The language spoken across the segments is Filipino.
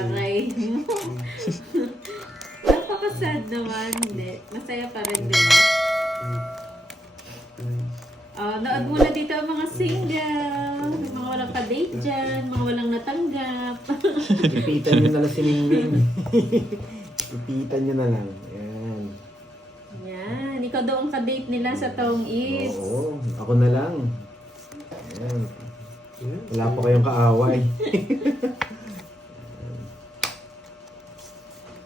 taray. Napaka-sad naman. Hindi. Masaya pa rin, di ba? Nood muna dito ang mga single, mga walang ka-date dyan, mga walang natanggap. Ipitan nyo na lang si Mingming. Ipitan nyo na lang. Ayan. Yan. Ikaw daw ang ka-date nila sa Tong Eats. Oo, ako na lang. Ayan. Wala pa kayong kaaway.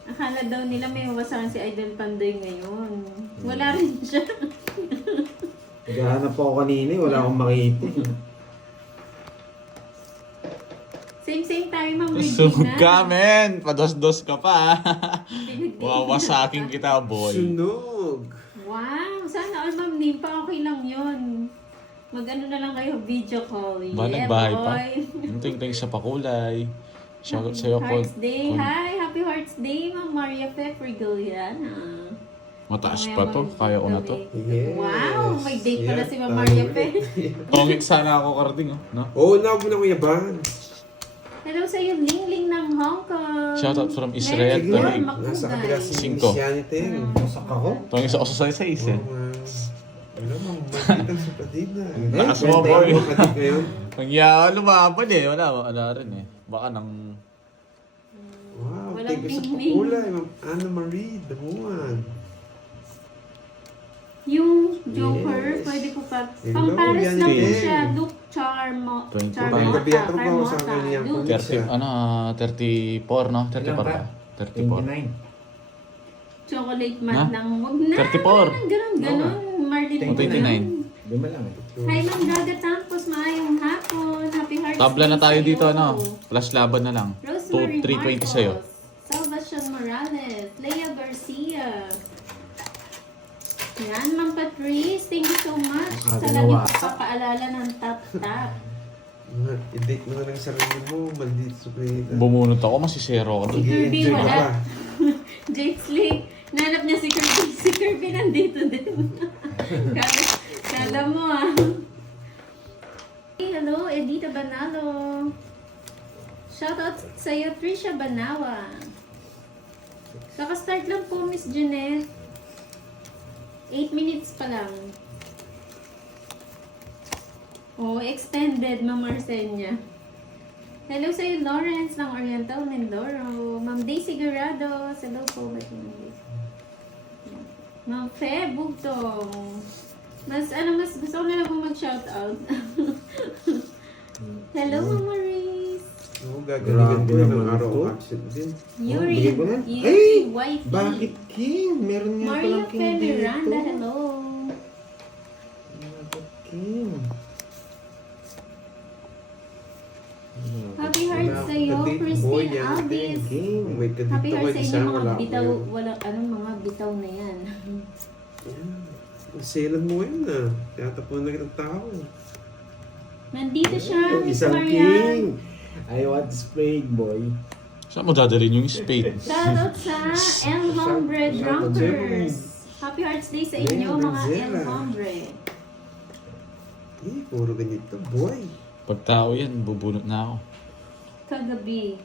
Akala daw nila may mawasakan si Idol Pandoy ngayon. Wala rin siya. Naghahanap po ako kanina, wala akong makita. Same tayo, Ma'am Sug Regina. ka, men! Pados-dos ka pa. Wawasakin kita, boy. Sunog! Wow! Sana all Ma'am Nimpa, okay lang yun. Mag-ano na lang kayo, video call. Ba, nagbahay pa? boy. Ting-ting sa pakulay. Shoutout sa'yo, Hearts Day. Kon. Hi! Happy Hearts Day, Ma'am Maria Fe Frigiliana. Mataas pa to. Kaya ko na to. Yes. Wow! May date pala si Ma'am Maria Fe. Tongit sana ako, Karding, oh. No? Oo, na mo na Kuya Ban. Hello sa iyo, Ling Ling ng Hong Kong. Shoutout from Israel. Meron Talig. yun, Nasa Makugay. kabila si Cinco. Christianity. Masak ako. Tongit sa oso sa isa eh. Alam mo, magkita sa patid na. Taas mo, boy. Patid ngayon. Ang yawa lumaban eh. Wala rin eh. Baka nang... Wow, Walang thank you sa pingming. pakulay. Ma'am Anna Marie Damuan. Yung Joker, Yes. pwede po pa. Hello, Pang-Paris yan lang po din. siya. Luke Charmo. 20. Panggabi ako ba Carmota. sa kanya po? Luke. 34, no? 34 ba? 34. Chocolate mat Ha? lang. Huwag na. 34. Ganun. Marlin. 29. Lima lang eh. Hi, Ma'am Gaga Tampos. Maayong hapon. Happy Hearts Tabla na Day tayo sa'yo. dito, ano? Plus laban na lang. Rosemary 320 Marcos. sa'yo. Salvacion Morales. Lea Garcia. Yan, Ma'am Patrice. Thank you so much sa lagi pagpapaalala ng tap-tap. I-date mo na lang sa sarili mo. Maldito sa pinita. Bumunot ako, masisero ako Si doon. Kirby Enjoy ka wala. ba? Jake Lee. Nanap niya si Kirby. Si Kirby nandito din. Kala mo ah. Hey, hello, Edita Banalo. Shoutout sa'yo, Trisha Banawa. Kaka-start lang po, Miss Jeanette. 8 minutes pa lang. Oh, extended, Ma'am Arsenia. Hello sa'yo, Lawrence ng Oriental Mindoro. Ma'am Daisy Garado. Hello po, ba't yung Ma'am Daisy? Ma'am Fe Bugtong. Mas gusto ko na lang po mag-shoutout. Hello, Ma'am Maurice. Oo, gagalingan ko Grabe ng naman araw ito. absent din. Yuri, bigay ko na. Yuri, Wifey. Bakit Kim? Meron nga Maria palang Fe Kim dito. Miranda, hello. Bakit Kim? Happy hearts Wala sa'yo, akong ka-date, boy, Christine yan Alvis. Kim. May kadito Happy ko hearts sa isa, inyo mga wala bitaw, ko. walang anong mga bitaw na yan. Selan mo yun ah. Tiyatapunan na kitang tao. Nandito siya, Yung Miss isang Marian. King. I want spade, boy. Saan mo dadalhin yung spade? Shoutout sa El Hombre Shoutout Drunkers. sa'yo. Happy hearts day sa inyo, Ayan, mga El Benzela. Hombre. Puro ganito, boy. Pag tao yan, bubunot na ako. Kagabi.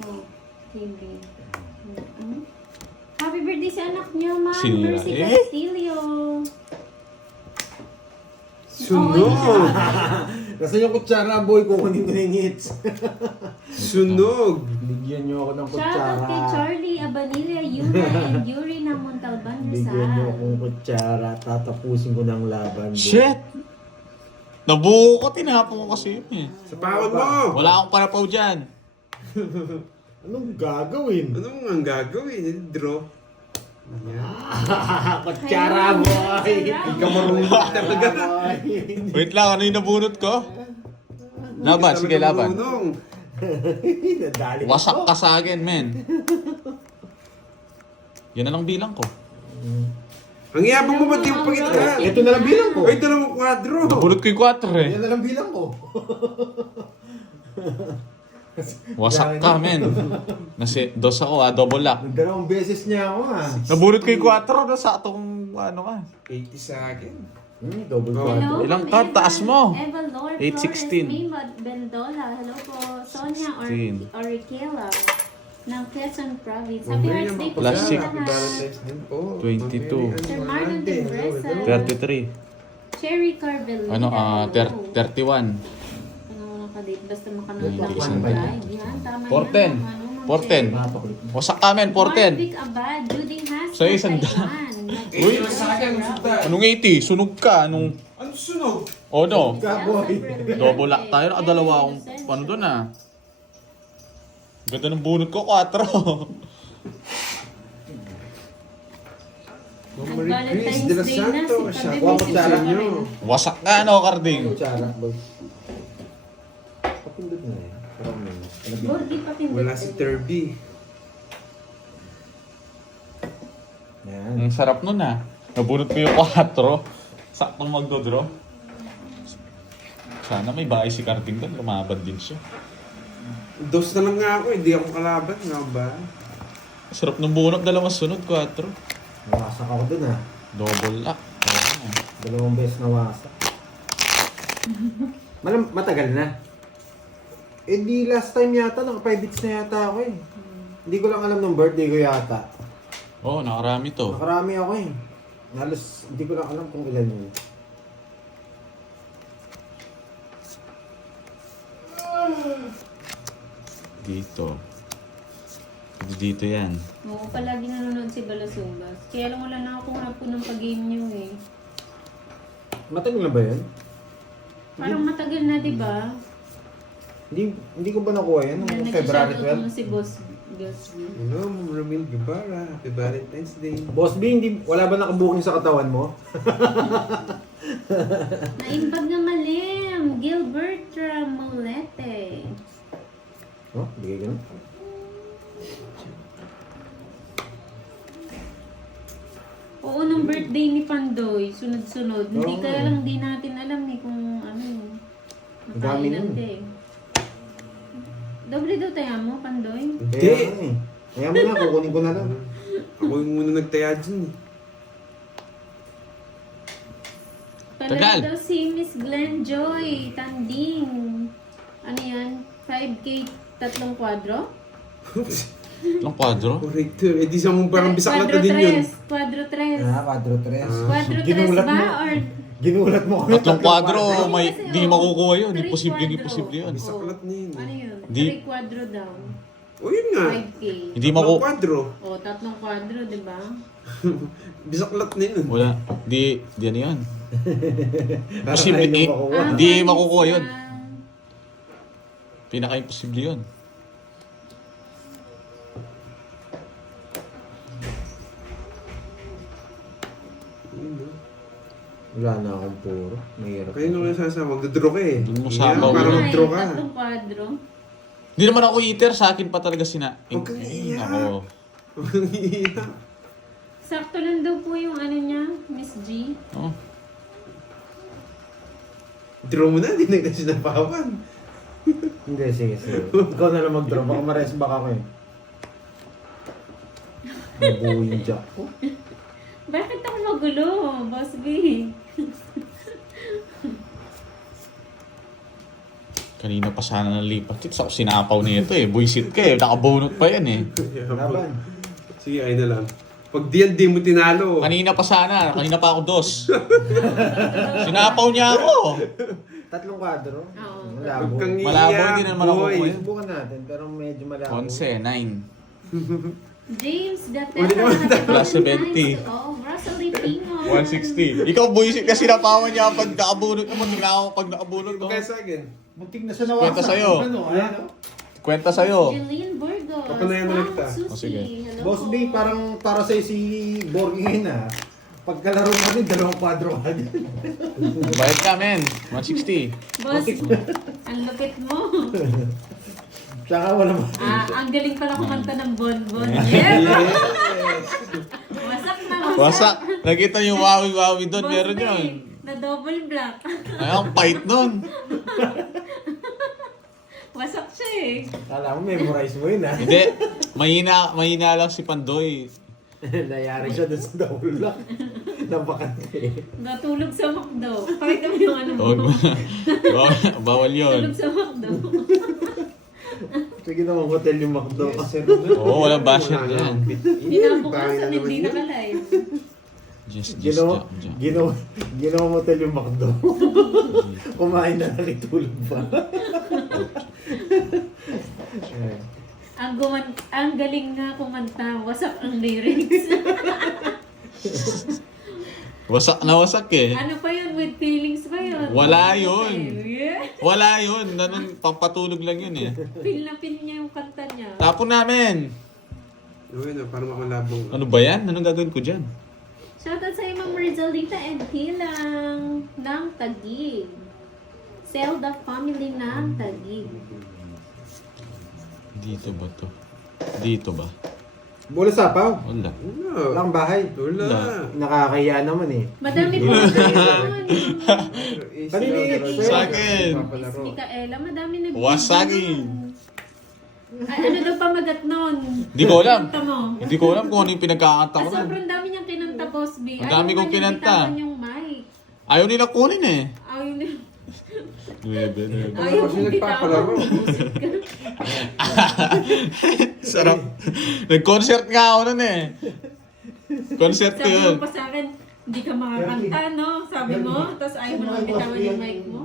Oh, TV. Happy birthday sa anak niyo, Ma'am Sinira. Mercy Eh? Castillo. Sunog! Nasaan yung kutsara, boy? Kukunin ko na yung hits. Sunog! Bigyan niyo ako ng Shoutout kutsara. kay Charlie Abanilla, Yuna, and Yuri ng Montalban, Bigyan niyo akong Rizal. kutsara. Tatapusin ko ng laban, boy. Shit! Nabuo ko, tinapon ko kasi yun eh. Sa pawad mo! Wala akong parapaw dyan. Anong gagawin? Anong ang gagawin? Draw. Yan. Kutsara, Ayun, boy! sarap. Marunong talaga. Wait lang, ano yung nabunot ko? Laban, sige laban. Marunong. Nadali Wasak ka sa akin, men. Yan na lang bilang ko. Ang yabang mo ba't yung pakita? Ito na lang bilang ko. Ay, dalawang kwadro. Nabunot ko yung 4 eh. Yan na lang bilang ko. Wasak ka, men. Nasi, dos ako double lock. Dalawang beses niya ako, ha. Nabunot ko yung 4 na sa atong ano ka. 80 sa akin. Double Oh. quad. Hello, Ilang Ma'am card? Taas mo. Eva Lord 816. Flores, May Bendola. Hello po. Sonia 16. Orikela ng Quezon Province. Happy Mamaya Hearts Day po Plus sa six. Happy lahat. Valentine's din po. 22. Sir Marlon Timbresa. 33. Cherry Carvelita. Ano, Hello. 31. Ano nakadate? Basta makanood lang Hindi, ng isang live. Yan, tama 410. yan. Ano, Ma'am 410. Cherry. Papakulit. Wasak kamen, 410. Marvic Abad, Judy Has. Sa isang Uy, sa akin, susunod. Anong 80? Sunog ka? Anong... Ano sunog? Oh, no. Kaboy. Double lock tayo. Nakadalawa akong... Ano doon ah. Ganda ng bunot ko, 4. Merry Chris de la Santo. Shout Wow, out kutsara sa inyo. Wasak ka, ano, Carding? Kutsara, boy. Papindot na yan. Parang may... Borgi pa Wala si Terby. Yan. Ang sarap nun ah. Nabunot ko yung 4. Saktong magdodraw. Sana may bahay si Carding doon. Lumaban din siya. Dos na lang nga ako, hindi ako kalaban. Nga ba? Sarap ng bunot. Dalawang sunod, 4. Nawasak ako dun ah. Double lock. Oo. 2 beses nawasak. Matagal na. Eh di last time yata, naka 5 bits na yata ako eh. Hindi ko lang alam ng birthday ko yata. Oo, nakarami to. Nakarami ako eh. Halos hindi ko lang alam kung ilan yun. Dito. Dito yan. Oo, palagi nanonood si Balasubas. Kaya lang wala na akong hapon ng pag-game niyo eh. Matagal na ba yun? Parang matagal na, di ba? Hindi ko ba nakuha yan? Nung February Nag-shoutout mo 12? si Boss Gus. Hello, Ramil Guevara. Happy Valentine's Day. Boss B, wala ba nakabuking sa katawan mo? Naimbag na malim! Gilbert Ramolete. Oh, bigay ka na. Oo, nung birthday ni Pandoy, sunod-sunod. Hindi Oo. kaya lang di natin alam eh kung ano. Ang dami nun. eh. Doble daw tayo mo, Pandoy. Hindi. Kaya nga eh. Kaya mo na, kukunin ko na lang. Ako yung muna nagtaya dyan eh. Palala Tagal. daw si Miss Glenn Joy, Tanding. Ano yan? 5K tatlong kwadro? Ilang kwadro? Corrector. Eh di sa mong parang bisaklat na din yun. Quadro 3. Ah, 4-3. Quadro 3 Ginulat ba? mo. Or Ginulat mo kami. Tatlong kwadro, Ay, may kasi, di oh, makukuha yun. three Imposible, quadro. imposible yun. Bisaklat na yun eh. ano yun? Di- 3 quadro daw. O yun nga. 5K. Hindi maku... Quadro. O, tatlong quadro, di ba? Bisaklat na yun. Wala. Di ano yun. Parang Posible, ayun yung eh. makukuha. Hindi Paris makukuha yun. na- Pinaka-imposible yun. Yun, no? Wala na akong puro. Mahirap. Kaya nung sasama, magdodraw ka eh. Doon mo Yan, sabaw. para Ay, mag-draw ka. Tatlong quadro. Hindi naman ako eater. Sa akin pa talaga sina... Huwag kang iiyak. Ako. Sakto lang daw po yung ano niya, Miss G. Oh. Draw mo na, di na kasi napawan. Hindi, sige. Ikaw na lang mag-draw. Baka ma-rest back ako eh. Nabuo yung jack ko. Bakit ako magulo, Boss B? Kanina pa sana nalipat. Ito ako sinapaw nito eh. Buisit ka eh. Nakabunot pa yan eh. Laban. Sige, ayun na lang. Pag di mo tinalo. Kanina pa sana. Kanina pa ako 2. Sinapaw niya ako. 3 kwadro. Oo. Malabo. Huwag kang Malabo, iiyak, hindi naman ako boy. kumain. Subukan natin, pero medyo malabo. 11, 9. James Uli Gatesa. naman Plus 70. Oh, Rosalie Pino. 160. Ikaw buisit kasi sinapawan niya pag nakabunot mo. Tingnan ako pag nakabunot mo. Kaya sa akin. Muntik na siya Kwenta sa'yo. Ano, ano? Kwenta sa'yo. Jeline Burgos. Papanayan mo lang kita. Susie. O, sige. Hello Boss po. B, parang para sa'yo si Borgie ngayon ah. Pagkalaro mo din, 2 kwadro ka din. Bayad ka, men. 160. Boss, ang lupit mo. Tsaka wala mo. Ang galing pala kumanta ng bonbon. Yeah. Wasak na wasak. Wasak. Nakita yung wawi-wawi doon. Boss Meron B, yun. na double black. Ay, ang fight nun. Wasak siya eh. Kala mo, memorize mo yun ah. Hindi. Mahina lang si Pandoy. Nayari siya dun sa double lock. Napakante. Natulog sa McDo. Pakita mo yung ano mo. Bawal yun. Tulog sa McDo. Sige naman, hotel yung McDo. Oo, walang basher yan. Kinabukasan, hindi naka-live. Just Ginawa hotel yung McDo. Kumain na nalitulog pa. Ang galing nga kumanta. Wasak ang lyrics. Wasak na wasak eh. Ano pa yun? With feelings pa yun? Wala yun. Yeah. Wala yun. Ganun, pampatulog lang yun eh. Feel na feel niya yung kanta niya. Tapon namin. Yun, parang makalabong. Ano ba yan? Anong gagawin ko dyan? Shoutout sa Ma'am Rizalita and Hilang ng Taguig. Zelda family ng Taguig. Dito ba to? Dito ba? Bula sapaw. Wala. Walang bahay. Wala. Nakakahiya naman eh. Madami po naman. Sa akin. Mikaela, madami nag Wasagin. Ay, ano daw pamagat nun? Hindi ko alam. Kinanta mo. Hindi ko alam kung ano yung pinagkakanta ko. Sobrang dami niyang kinanta, Boss B. Ang dami kong kinanta. Ayaw yung mic. Ayaw nila kunin eh. Ayaw niya. Nuebe. Ayaw Kasi kong nagpapalaro. Sarap. Nag-concert nga ako nun eh. Concert ko Sabi yun. mo pa sa akin, hindi ka makakanta, no? Sabi mo, tapos ayaw mo naman bitawan yung mic mo.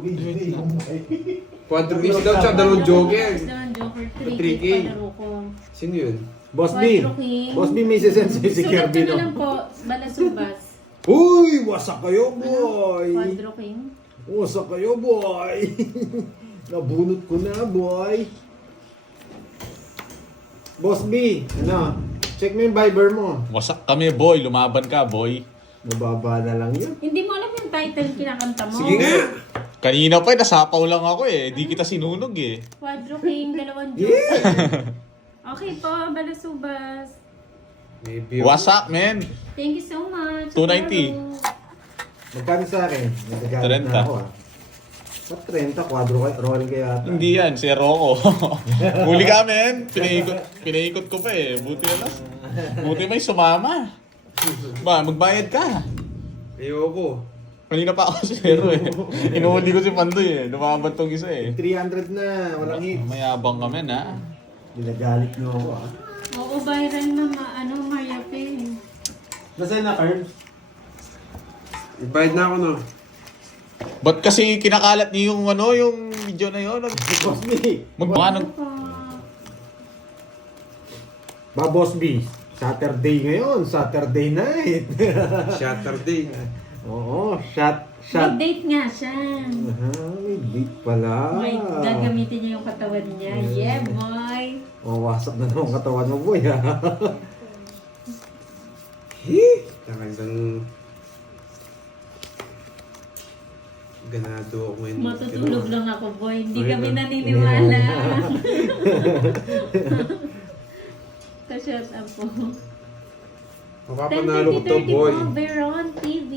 Quadro is daw siya, dalawang joker. Naman, Joker, 3K. 3K palaro ko. Sino yun? Boss B. Quadro King. Boss B, may sisensya si Sulat Kirby ko na lang no. po, Balasubas. Uy! Wasak kayo, boy! Quadro King. Wasak kayo, boy! Nabunot ko na, boy! Boss B, ano? Check mo yung Viber mo. Wasak kami boy. Lumaban ka boy. Mababa na lang yun. Hindi mo alam yung title kinakanta mo. Sige nga! Kanina pa eh. Nasapaw lang ako eh. Di kita sinunog eh. Quadro King, dalawang Joker. Okay po, Balasubas. Maybe. Wasak men. Thank you so much. 290. Claro. Magkano sa akin? Nagagalit 30. na ako ah. Ba't 30? Quadro kayo? Rolling kayo ata. Hindi yan. Si Rocco. Huli ka men. Pinaikot ko pa eh. Buti na lang. Buti may sumama. Ba, magbayad ka. Ayoko. Kanina pa ako si Zero eh. Inuhuli ko si Pandoy eh. Lumaban tong isa eh. 300 na. Walang hit. Mayabang ka men ha. Ginagalit nyo ako ah. Oo, viral na Maria Pin. Nasaan na, Carl? Ibayad na ako, no? Ba't kasi kinakalat niyo yung ano, yung video na yun? Boss B. Magpaano? Ba, Boss B. Saturday ngayon. Saturday night. Saturday. Oo. Shot. May date nga siya. May date pala. May gagamitin niya yung katawan niya. Yeah, boy. Wasak na naman katawan mo, boy. Ha? Talagang ganado ako ngayon. Matutulog lang ako, boy. Hindi kami naniniwala. Ka-shut up po. Mapapanalo ko to, boy. Veron TV.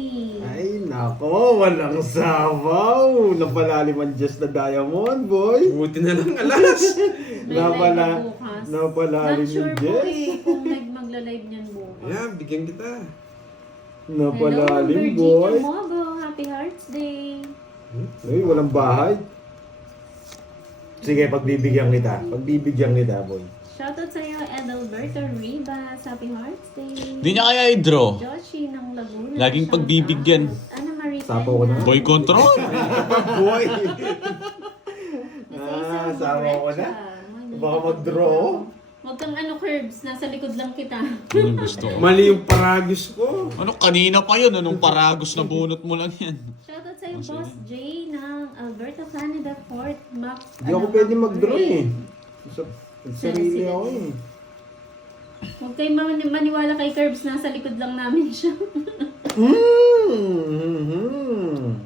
Ay, nako. Walang sabaw. Napalalim ang Diyos na diamond, boy. Buti na lang alas. May Napala- live bukas. napalalim Not sure yung po Jess. eh kung magla-live niyan bukas. Yeah, bigyan kita. Napalalim, Hello, boy. Virginia Mogo. Happy Hearts Day. Ay, walang bahay. Sige, pagbibigyan kita. Pagbibigyan kita, boy. Shoutout sa iyo, Edelberto Ribas. Happy Hearts Day. Di niya kaya i-draw. Joshi ng Laguna. Laging Shoutout. pagbibigyan. Ana Marie Sapo ko na. Boy control. Boy. Ah, sawa ko na. Baka mag-draw. Huwag kang curbs. Nasa likod lang kita. Ano gusto ko? Mali yung paragos ko. Ano, kanina pa yun. Anong paragos na bunot mo lang yan? Shoutout sa iyo, Boss J ng Alberta, Canada, Fort Mac. Hindi ako pwede mag-draw eh. Sarili ako eh. Huwag kayo maniwala kay Curbs. Nasa likod lang namin siya.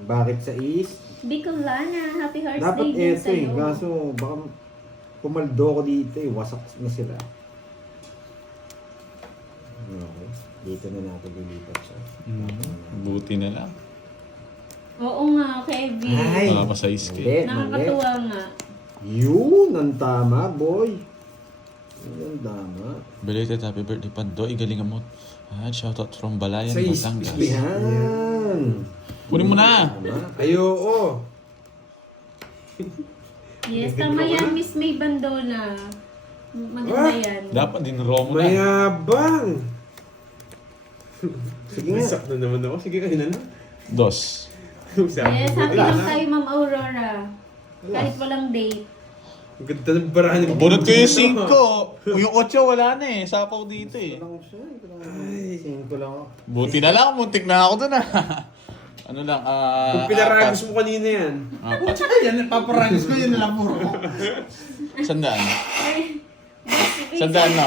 Bakit sa is? Bicolana, Happy Hearts Dapat Day din eto eh. sa'yo. Kaso baka pumaldo ko dito eh. Wasak na sila. Okay. Dito na natin lilipat siya. Buti na lang. Oo nga, Kevin. Ay! Nakapasize ka. Mali, mali. Nakakatuwa nga. Yun, ang tama, boy. Yun ang dama. Belated happy birthday, Pandoy. Galingan mo. Shoutout from Balayan, Sa Batangas. Yan. Kunin mo na. Tama. Ayoko. Yes, tama yan, Miss May Bandola. Maganda yan. Dapat din mo na. Mayabang. Sige nga. Sakto naman ako. Sige, kayo na. Dos. Yes, happy lang tayo, Ma'am Aurora. Kahit walang date. Ang ganda ng barahan ng Bunot ko yung 5. Yung 8 wala na eh. Sapaw dito eh. Ito lang siya. Ito lang. 5 lang ako. Buti na lang. Muntik na ako dun ah. Ano lang, Kung pinaragos mo kanina yan. Apat. Yan, paparagos ko yun na lang puro. Sandaan. Ay, Sandaan na.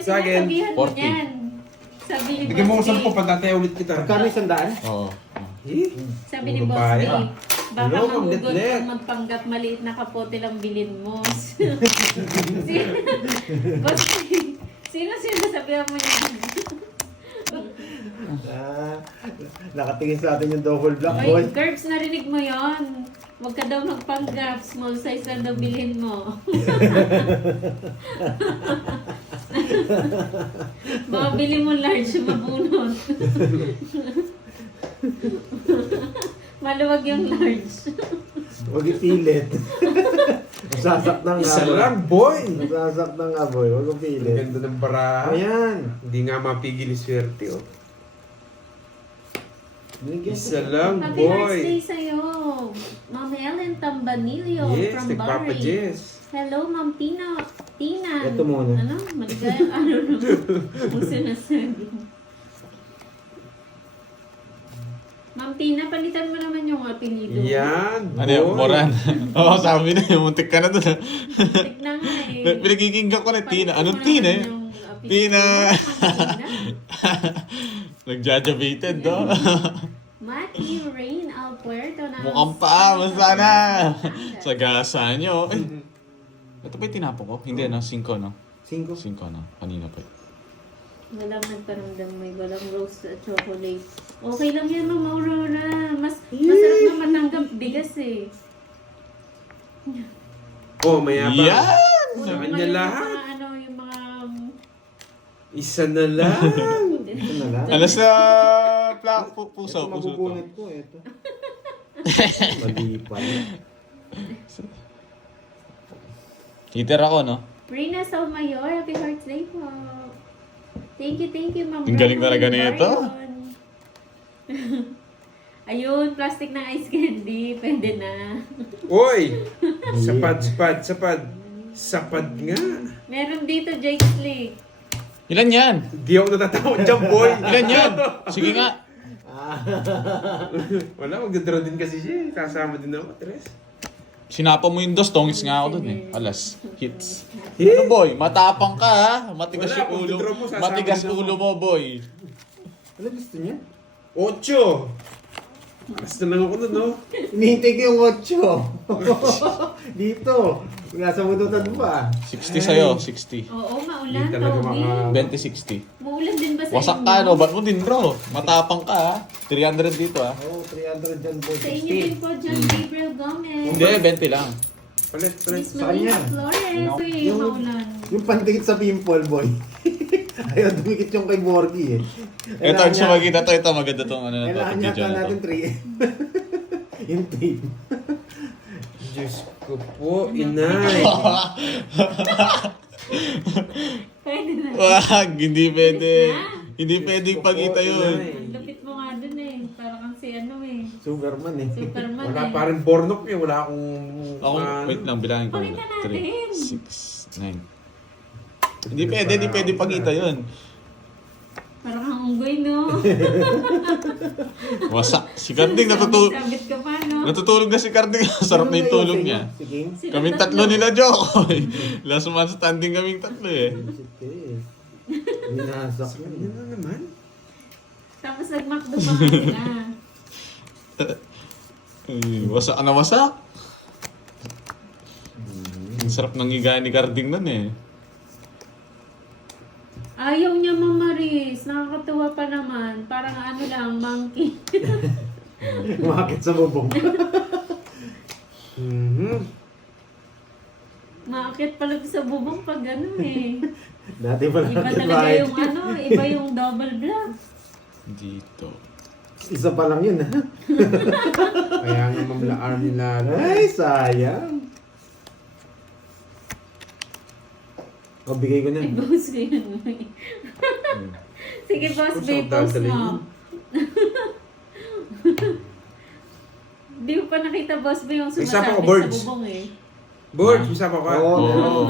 Sa akin, sinasabihan mo 40. niyan. Sabi ni Bigyan mo ko Boss 10 B. pag tataya ulit kita. Magkano yung 100? Oo. Eh? Sabi ni Puro Boss B. bayan. Baka Hello, Ma'am magugot Letlet. kung magpanggap maliit na kapote lang bilin mo. Boss B, sino sinasabihan mo niyan? Nakatingin sa atin yung double black Oy, boy. Curbs, narinig mo yon. Huwag ka daw magpanggap. Small size lang daw bilhin mo. Baka bili mo large, mabunot. Maluwag yung large. Huwag ipilit. Masasaktan nga. Isa boy. lang, boy. Masasaktan nga boy. Huwag Ang ipilit. ganda ng barahan. Ayan. Hindi nga mapigil yung swerte, oh. Binigyan ko Isa siya. lang, Happy birthday boy. sa'yo. Ma'am Ellen Tambanillo Yes, from nagpapa Bahrain. Jess. Hello, Ma'am Tina. Ito muna. Ano? Maligaya. Ano no? Kung sinasabi. Ma'am Tina, palitan mo naman yung apelido. Yan, boy. Ano yung Moran? Oo, sabi na yung muntik ka na dun. Tignan nga eh. Pinagkikinggan ko na Tina. Palitan Anong mo Tina naman eh? yung apelido. Tina. Tina. Nagjajabated, no? Maki Rain Alpuerto na. Mukhang pa, basta na. Sa gasa nyo. Eh, ito ba yung tinapo ko? Hindi, no? 5, no? 5. 5, no? Kanina pa. Walang nagparamdam, may walang roast at chocolate. Okay lang yan, Ma'am Aurora. Masarap na matanggap bigas eh. Oh, mayabang. Yan! Sa Puno kanya ngayon lahat. Yung mga, ano, yung mga... Isa na lang. Ito na lang. Alas na puso. Ito Puso to. mabubunot ko. Ito. Mali pa. Heater ako, no? Rina Salmayor, happy birthday po. Thank you, Ma'am. Ang galing Bravo talaga nito. Marion. Ayun, plastic ng ice candy. Pwede na. Oy! Sapad. Sapad nga. Meron dito, Jake Slick. Ilan yan? Hindi ako natatakot dyan, boy. Ilan yan? Sige nga. Wala, magdadraw din kasi siya. Kasama din ako, Tres. Sinapa mo yung dos, tongits nga ako dun eh. Alas, hits. Eh? Ano boy, matapang ka ha? Matigas Wala, yung ulo. pag-draw mo, sasama Matigas din ako. ulo mo boy. Ano gusto niya? 8. Basta lang ako nun, no? Hinihintay ko yung 8. Dito. Nasa bunutan mo pa. 60 sa'yo, 60. Oo, maulan, Hindi talaga Toby. 20-60. Maulan din ba sa Wasak inyo? ka no, ba't mo din bro? Matapang ka ha? 300 dito ha? Oo, 300 dyan boy. Sa inyo din po, John Gabriel Gomez. Hindi, 20 lang. Palit. Miss Sa Melina kanya. Flores. Uy, Yung- maulan. Yung pandikit sa pimple boy. Ayaw dumikit yung kay Borgie eh. Ito, ang sumagita to, ito maganda tong ano na to, Kailangan video yata na to. natin 3 yung tape. Diyos ko po, inay. Pwede na. Wag, hindi pwede. Na. Hindi pwede pagkita yun. Ang lapit mo nga dun eh. Parang kang si ano eh. Superman eh. Superman Wala eh. pa rin bornok eh. Wala akong... Ako, wait lang, bilangin ko. Pakita natin. 3, 6, 9. Hindi pwede pagkita yun. Parang kang unggoy, no? Wasak. Si Karding natutulog. Sabit ka pa, no? Natutulog na si Karding. Sarap na yung tulog niya. Si King? Sila Kaming tatlo nila, Jokoy. Last man standing kaming tatlo eh. Shit eh. Binasak Ano yun. na naman? Tapos nag-McDo pa nga sila. Ay, wasak na wasak. Ang sarap ng higa ni Karding nun eh. Ayaw niya, Mama Maris. Nakakatuwa pa naman. Parang ano lang, monkey. Umakit sa bubong. Mhm. Maakit pala sa bubong pag ano eh. Dati pala Iba natin talaga bakit. yung ano, iba yung double block. Dito. Isa pa lang yun, ha? Kaya nga mamla army lalo. Ay, sayang. O, bigay ko na. I-post ko yun. Sige, boss, Kung babe, saan post dadalhin mo. yun? Di ko pa nakita, boss, ba yung Isa pa sumasabit ko, sa birds. bubong eh. Board, isa pa ka. Oo. Oo.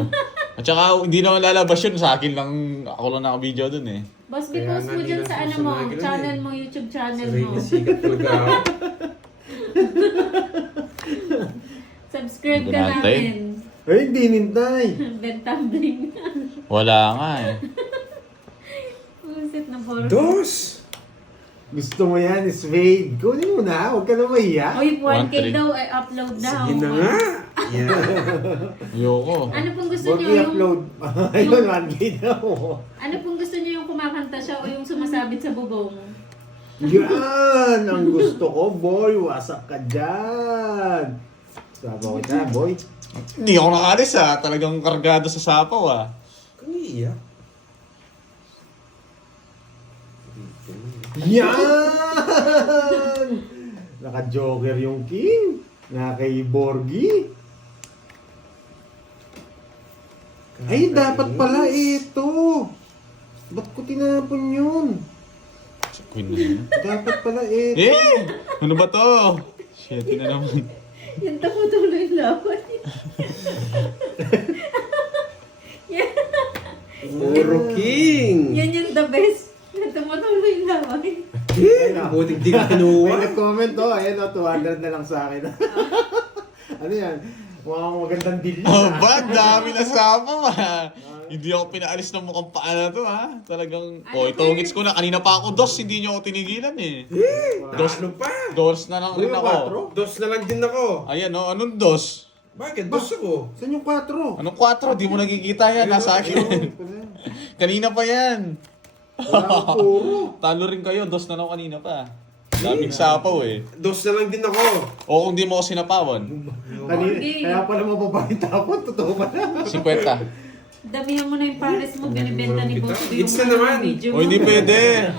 At saka hindi naman lalabas yun. Sa akin lang, ako lang naka-video dun eh. Boss, be, Kaya post nga mo di dyan na sa ano mo, susunod channel eh. mo, YouTube channel Saray mo. na sikat talaga ako. Subscribe Hindi ka natin. namin. Ay, hindi nintay. Ben Tumbling. Wala nga eh. Pusit na puro. Dos! Gusto mo yan, Spade. Kunin mo na, huwag ka na mahiya. Uy, 1K 1-3. daw, ay upload daw. Sige na nga. Yeah. Ayoko. Ano pong gusto Huwag niyo yung... i-upload. Ayun, 1K daw. Ano pong gusto niyo yung kumakanta siya o yung sumasabit sa bubong? Yan! Ang gusto ko, boy. Wasak ka dyan. Sabaw kita, boy. Hindi ako nakalis ah. Talagang kargado sa sapaw ah. Kaniya. Yan! Naka-joker yung king. Nga kay Borgie. Ay, dapat pala ito. Ba't ko tinapon yun? Sa queen na yun. Dapat pala ito. Eh! Ano ba to? Shit na naman. Yung tumutuloy lawan. Yan, Puro king. yan yung the best. Yung tumutuloy lawan. Buti di ka May kinuha. nag-comment ayan 200 na lang sa akin. Ano yan? Mukhang magandang deal Oh, yan. ba? Dami na sapaw ah. Hindi ako pinaalis ng mukhang paa na to ha. Talagang, itongits ko na. Kanina pa ako dos, hindi niyo ako tinigilan eh. Dos ano pa? Dos na lang rin Yung ako. 4? Dos na lang din ako. Ayan oh, anong dos? Bakit? Dos ako. Saan yung 4? Anong 4? Di mo nakikita yan, nasa akin. Kanina pa yan. Wala akong puro. Talo rin kayo, dos na lang kanina pa. Daming sapaw eh. Dos na lang din ako. O kung di mo ako sinapawan, Kaya pala mababa yung tapon. Totoo ba na? 50. Damihan mo na yung pares mo, ganibenta ni Boss B It's na naman. video O hindi pwede.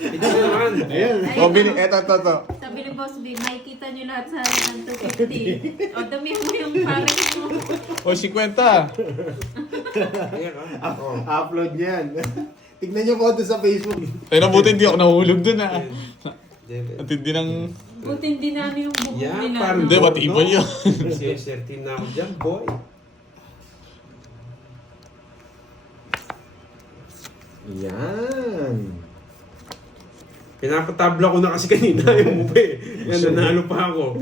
Ito na naman. Ayan. O bili, eto. Sabi ni Boss B, makikita nyo lahat sa 250. O damihan mo yung pares mo. O 50. Ayan ka. Oh. Upload niyan. Tignan niyo po doon sa Facebook. Pero buti hindi ako nahulog dun ah. At hindi nang... Buti hindi na ano yung bubong Yeah, nila. parang- Hindi, matibay yun. Sir team na ako dyan, boy. Yan. Pinapatabla ko na kasi kanina yung mube. Yan, nanalo pa ako.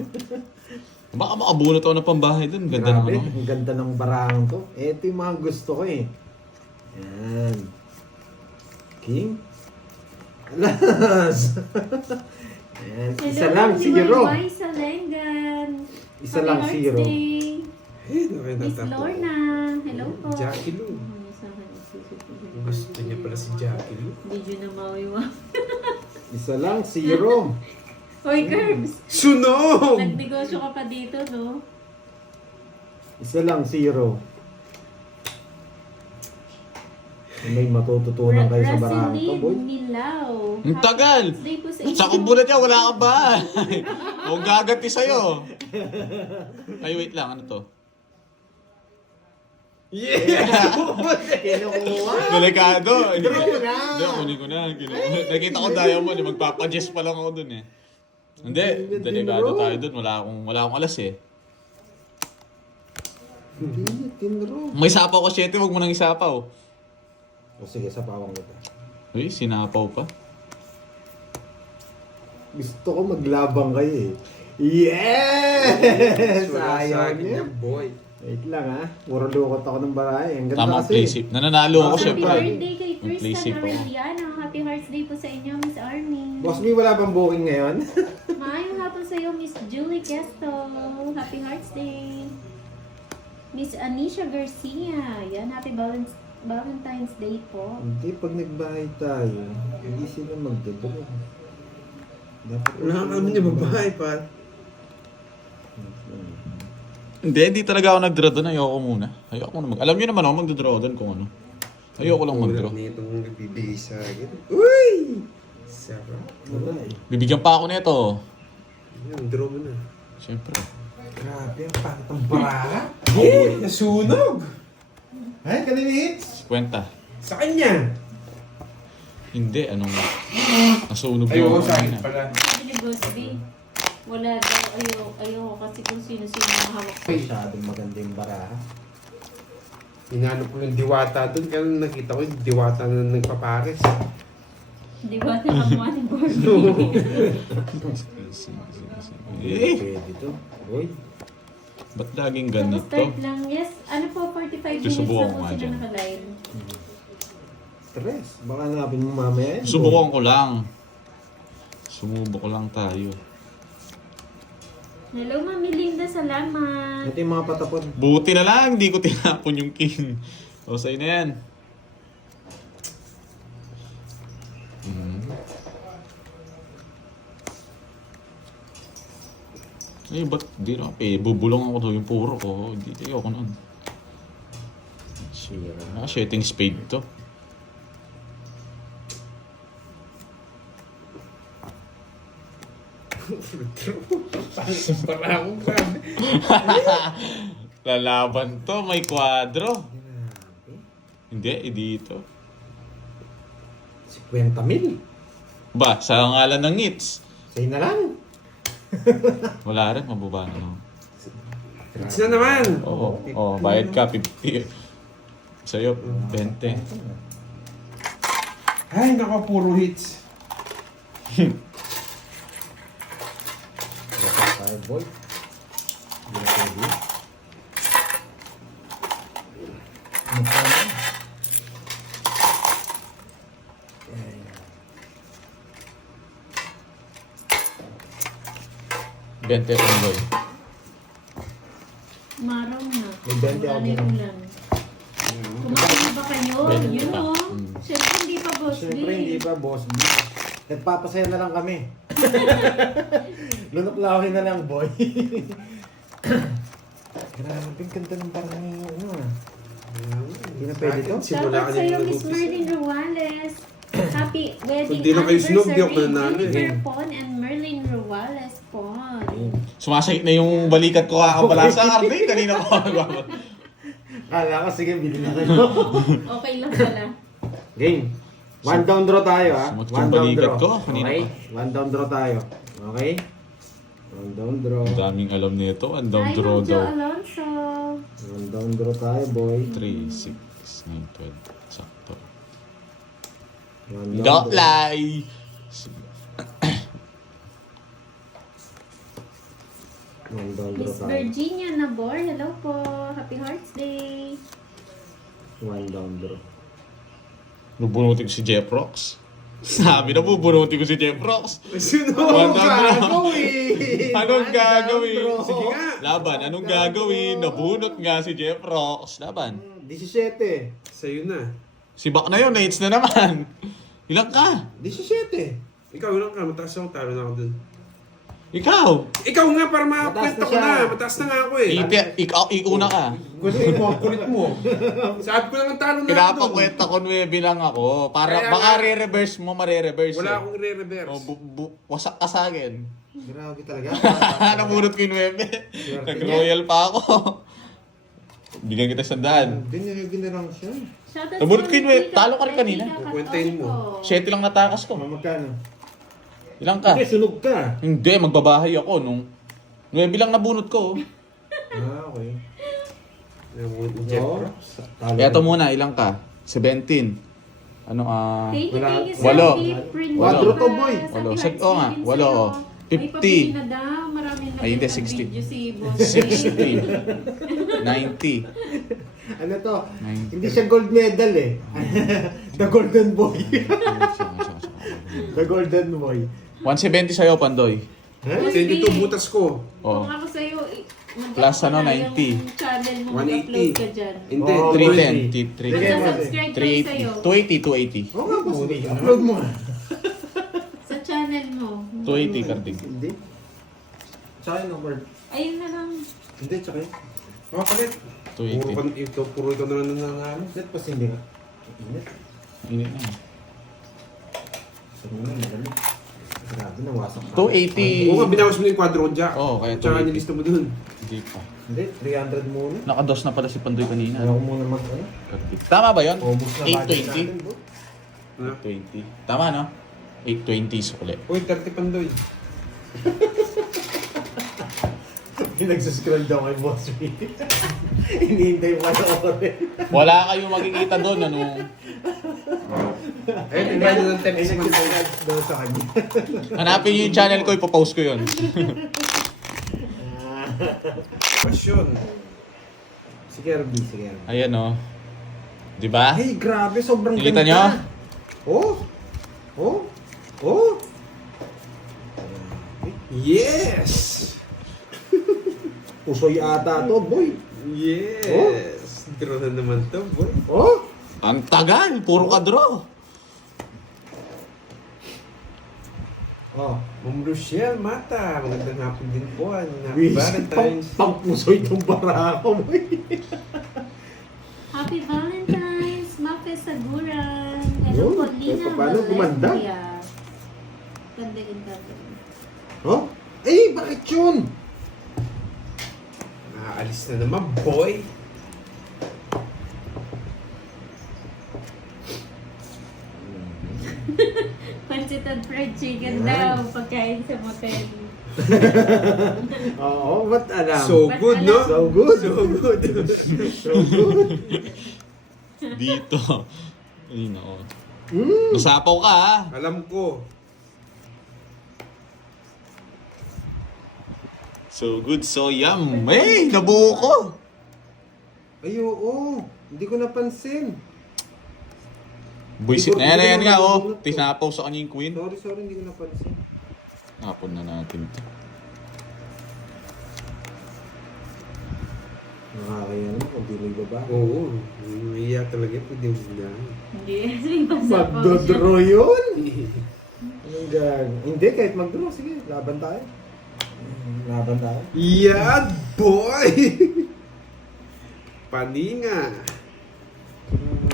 Baka makabunot ako ng pambahay dun. Ganda Grabe, naman ang ganda ng barang to. Ito yung mga gusto ko eh. Yan. King. Alas. Yan. Isa lang, zero. Hi, Salengan. Isa lang, Happy zero. Hearts Day. Eh, Miss Lorna. Hello po. Jackie Lou. Gusto niya pala si Jackie Lou. Video na mawiwa. Isa lang, zero. Hoy, Curbs. Sunog! Nagnegosyo ka pa dito, no? Isa lang, zero. May matututunan kayo sa barang to, boy. Milao. Ang tagal! Happy Hearts Day po sa Sa inyo. kumbulat niya, wala ka ba? Huwag gaganti sa'yo. Ay, wait lang. Ano to? Yeah! Kinukuha. Delikado. Hindi, Draw na. Hindi, kunin ko na. Nakita ko diamond. Magpapagest pa lang ako dun eh. Hindi, delikado tayo dun. Wala akong alas eh. Hindi niya tinro. May sapaw ko 7, wag mo nang isapaw. O sige, sa pawang kita. Uy, sinapaw pa. Gusto ko maglabang kayo eh. Yes! Wala sa Ayaw akin niya. yan, boy. Wait lang ha. Puro lukot ako ng baray. Ang ganda Tamang kasi. play safe. Nananalo ako Happy syempre. birthday kay May play Tristan safe ako. Aureliana. Happy Hearts Day po sa inyo, Miss Army. Boss B, wala bang booking ngayon? Maayong hapon sa iyo, Miss Julie Gesto. Happy Hearts Day. Miss Anisha Garcia. Yan, happy Valentine's Day po. Hindi, pag nagbahay tayo, hindi sila magdadala. Dapat Wala ka naman niya babae pa. Hindi talaga ako nag-draw doon. Ayoko muna. Ayoko muna alam niyo naman ako mag-draw doon kung ano. Ayoko lang mag-draw. Tulad nitong nagbibigay sa akin. Uy! Sarap. Bibigyan pa ako nito. Yan, draw mo na. Siyempre. Grabe, ang pangit ang baraha. Eh, nasunog! Ay, kanina hits. Kwenta. Sa kanya! Hindi, anong... Nasunog Ay, yung oo, sa akin kanina. pala. Sabi ni Boss B, wala daw, ayoko kasi kung sino-sino ang hawak ko. Masyadong maganda yung baraha. Hinanap ko yung diwata doon. Kaya nung nakita ko yung diwata na nagpapares. Di ba nakamuha ni Boss B? Eh, Pwede to. Boy. ba't laging Tapos ganito? start lang. Yes, ano po, 45 minutes Susubukan na ko po nga sila dyan. naka-live. Stress. Baka hanapin mo mamaya yun. Subukan ko lang. Sumubok lang tayo. Hello, Mami Linda, salamat. Ito yung mga patapon. Buti na lang, hindi ko tinapon yung king. O, sa'yo na yan. Eh, ba't di na? Bubulong ako to yung puro ko. Hindi, ayoko nun. Sira. Shooting spade to. Para akong grabe. Lalaban to, may kwadro. Grabe. Hindi, dito. 50,000. Ba, sa ngalan ng hits. Sa'yo na lang. Wala rin, mababa na lang. Hits na naman! Oo, bayad ka, 50. Sa'yo, 20. Ay, naka puro hits. Dapat tayo, boy. Hindi na pwede. Magkano? Ayan. 20 ang boy. Maraw na. May 20 ako Wala dun. ulan. Kumain ba kayo? 20 Yun pa. o. Siyempre hindi pa, Boss B. Siyempre, hindi pa, boss. Nagpapasaya na lang kami. Lunuklawin na lang, boy. Grabe, ang ganda ng parang ano ah. Hindi na pwede to. Simula Shoutout ka sa'yo, nang Miss Merlin Ruales. Happy wedding Kung di na kayo sunog, di ako nanalo eh. Jennifer Pon and Merlin Ruales Pon. Sumasakit na yung balikat ko kakabala sa karne. Kanina ko nagwawag. Kala ko, sige, bilhin na kayo. Okay lang pala. Game. One down draw tayo, ha? Sumat One yung down balikat draw. ko, kanina Okay? pa. One down draw tayo. Okay? One down draw. Ang daming alam nito. Ang down Hi, draw Mojo daw. Alonso. One down draw tayo, boy. 3, 6, 9, 12. Sakto. One down Don't draw. lie! One down draw Miss tayo. Virginia Nabor, hello po. Happy Hearts Day. One down draw. Bubunutin ko si Jeff Rocks. Sabi na bubunutin ko si Jeff Rocks. Sunog! One down draw. gagawin? Anong One down gagawin? draw. Sige nga. Laban, anong gagawin? Nabunot nga si Jeff Rocks. Laban. 17. Sa'yo na. Si Bak na yun, hits na naman. Ilang ka? 17. 17. Ikaw lang ka, mataas ako, talo na ako dun. Ikaw. Ikaw nga, para Mataas makakwenta na ko siya. na. Mataas na nga ako eh. Ikaw, iuna ka. Gusto mo, kulit mo. Sabi ko lang ang talo na ako dun. Pinapakwenta ko 9 lang ako. Para Kaya baka nga. re-reverse mo, mare-reverse. Wala eh. akong re-reverse. Wasak ka sa akin. Grabe talaga. Nabunot ko yung 9. Nag-royal pa ako. Bigyan kita 100. Binigyan na lang siya. Shoutout Nabunot sa ko yun, Mika talo ka rin kanina. Mika Kukwentahin mo. Katoliko. 7 lang natakas ko. Magkano? Ilang ka? Hindi, sunog ka. Hindi, magbabahay ako nung 9 lang nabunot ko. Okay. Jeff Oo. Rocks. Talo. Eto muna, ilang ka? 17. Ano Thank you, thank you, Sir Walo. Prince. Walo to, boy. Walo. Happy Oo nga, Hearts Day walo, din oh. sa'yo. 50. May pabili na daw. Maraming Ay, hindi, nakita 60. video si Boss 60. 90. Ano to? 90. Hindi siya gold medal eh. The golden boy. The golden boy. 170 sa'yo, Pandoy. Huh? Send ito butas ko. Oh. Kung ako sa'yo, Plus, ano, yung 90. channel mo, 180. mag-upload ka dyan. Hindi. Oo, 310. Sige, Subscribe ko sa'yo. 380. 280. Oo nga, boss. Upload mo nga. Sa channel mo. 280, Kardig. Hindi. Tsaka yung number. Ayun na lang. Hindi, tsaka yun. Oh, palit. 280. Puro ito na lang nangangalan. Set pa hindi nga. Init. Init na. Sabi nga, malamig. Grabe, nawasak pa. 280. Oo nga, binawas mo na yung quadro jack. Oo, kaya Tsaka 280. nilista mo dun. Hindi pa. Hindi, 300 muna. Nakados na pala si Pandoy kanina. Ayaw ko muna mag ano. Tama ba yun? Almost na budget 820? natin, bro. Ha? 20. Tama, no? 820 sukli. Uy, 30 Pandoy. Nagsuscroll daw kay Boss B. Hinihintay pa na orin. Wala kayong makikita doon, ano? Ayun, invite nyo ng 10 Ay, Pandoy. nagsuscroll daw sa kanya. Hanapin niyo yung channel ko, ipopost ko yun. Pasyon. Si Kirby, si Kirby. Ayan, oh. Di ba? Hey, grabe, sobrang Nakita ganda. nyo? Oh! Oh! Oh! Yes! Pusoy ata to, boy. Yes! Draw na naman to, boy. Oh! Ang tagal! Puro ka draw. Oh. Ma'am Rochelle Mata, magandang hapon din po. Happy Wish, Valentine's. pang-pusoy itong barako, boy. Happy Valentine's, Mafe Saguran. Hello Oh, po, kahit Lina paano gumanda. Valencia. Ganda yun, ganda. Oh? Eh, bakit yun? Nakaalis na naman, boy. Pancit fried chicken daw, pagkain sa motel. Oo, ba't alam? So Ba't good, alam? no? So good. So good. So good. Dito. Ayun, ako. Mm. Nasapaw ka, ha? Alam ko. So good, so yum. Hey, nabuo ko. Ay, oo. Hindi ko napansin. Buisit na yan, ayan nga, oh. Hindi ko- Tinapaw sa kanya yung queen. Sorry, hindi ko napansin. Hapon na natin to. Nakakaya naman kung di may baba. Oo. Iiyak talaga. Pwede mo na. Hindi, may pasapaw siya. Magdodraw yun? Anong gan? Hindi, kahit magdraw. Sige, laban tayo. Laban tayo. Yan, boy! Paninga.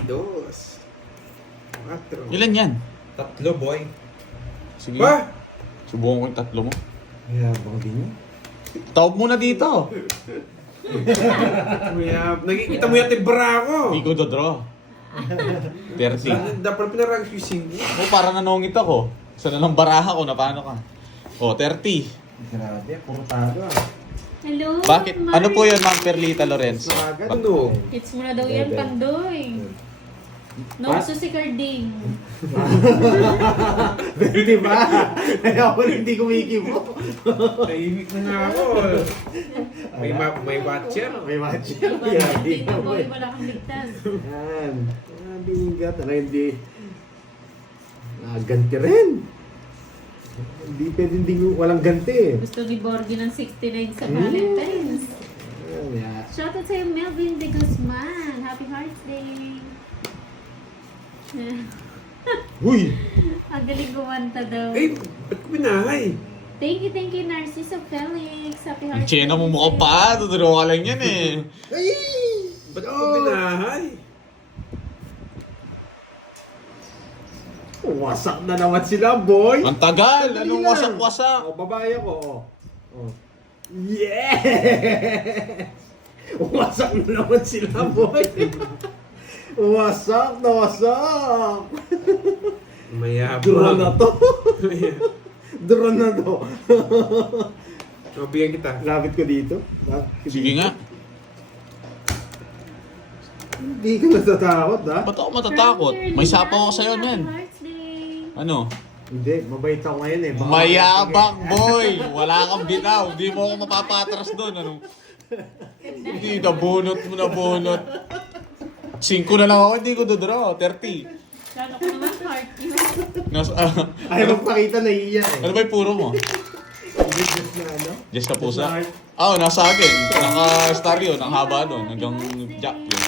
Dos. Cuatro. Ilan yan? Tatlo, boy. Sige. Ba? Subukan ko yung tatlo mo. Mayabang din yun. Tawag muna dito. Nakikita mo yung tibra ko. Hindi ko dodraw. 30. Dapat pinarang fishing mo. Oh, para nanongit ako. Sana lang baraha ko na paano ka. Oh, 30. Grabe, puro talo ah. Hello, Bakit? Mars. Ano po yun, Ma'am Perlita Lorenzo? Agad. Ano? Hits mo na daw yan, Bebe. Pandoy. Nokso si Carding. Di ba? Kaya ako rin hindi kumikibo. Tahimik na nga ako. May watcher. May match. Dito boy, wala kang ligtas. Yan. Bigat. Ano hindi? Ganti rin. Hindi pwede hindi walang ganti. Gusto ni Borgie ng 69 sa Valentine's. Yan, yan. Shoutout sa'yo, Melvin de Guzman. Happy Hearts Day. Uy! Ang galing gumanta daw. Eh, ba't ko binahay? Thank you, Narciso Felix. Happy Ang Hearts tsena mo mukha pa. Dodraw ka lang yan eh. Ay! Ba't ko binahay? Wasak na naman sila, boy! Ang tagal. Sandali Anong lang. wasak-wasak? Oh, babae ako, oh. Oh. Yeah! Wasak na naman sila, boy! Wasak na wasak! Drone na Mayabang. to! Drone na to! O, bigyan kita. Lapit ko dito. Sige nga. Hindi ka natatakot, ha? Ba't ako matatakot? May sapaw ako sa'yo, Happy men. Hearts Day. Ano? Hindi, mabait ako ngayon eh. Baka- Mayabang, boy! Wala kang bitaw. Hindi mo ako mapapatras doon. Ano? Hindi, nabunot mo, nabunot. 5 na lang ako, hindi ko dodraw. 30. Lalo ko naman heart yun. Ayaw magpakita na iya eh. Ano ba yung puro mo? Just na ano? Just na pusa? Just na heart. Oo, nasa akin. Naka-star yun. Ang haba doon. Hanggang jack yun.